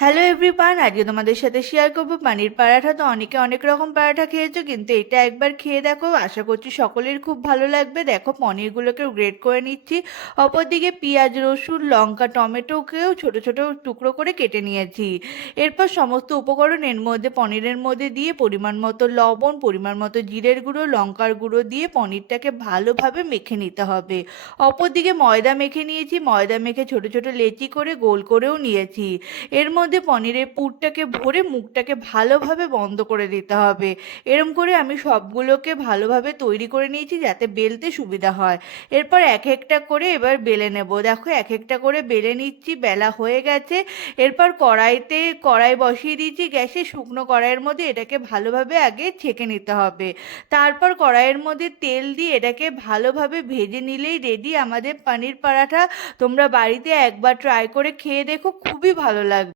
Hello everyone, আজকে তোমাদের সাথে শেয়ার করবো পানির পরাঠা। তো অনেকে অনেক রকম পরাঠা খেয়েছো, কিন্তু এটা একবার খেয়ে দেখো, আশা করছি সকলের খুব ভালো লাগবে। দেখো পনিরগুলোকে গ্রেট করে নিচ্ছি। অপরদিকে পেঁয়াজ, রসুন, লঙ্কা, টমেটোকেও ছোট ছোট টুকরো করে কেটে নিয়েছি। এরপর সমস্ত উপকরণ এর মধ্যে পনিরের মধ্যে দিয়ে পরিমাণ মতো লবণ, পরিমাণ মতো জিরের গুঁড়ো, লঙ্কার গুঁড়ো দিয়ে পনিরটাকে ভালোভাবে মেখে নিতে হবে। অপরদিকে ময়দা মেখে নিয়েছি, ময়দা মেখে ছোট ছোট লেচি করে গোল করেও নিয়েছি। এর মধ্যে পনিরের পুরটাকে ভরে মুখটাকে ভালোভাবে বন্ধ করে দিতে হবে। এরম করে আমি সবগুলোকে ভালোভাবে তৈরি করে নিয়েছি যাতে বেলতে সুবিধা হয়। এরপর এক একটা করে এবার বেলে নেব। দেখো এক একটা করে বেলে নিচ্ছি, বেলা হয়ে গেছে। এরপর কড়াই বসিয়ে দিয়েছি গ্যাসে, শুকনো কড়াইয়ের মধ্যে এটাকে ভালোভাবে আগে ছেঁকে নিতে হবে। তারপর কড়াইয়ের মধ্যে তেল দিয়ে এটাকে ভালোভাবে ভেজে নিলেই রেডি আমাদের পনির পরাঠা। তোমরা বাড়িতে একবার ট্রাই করে খেয়ে দেখো, খুবই ভালো লাগবে।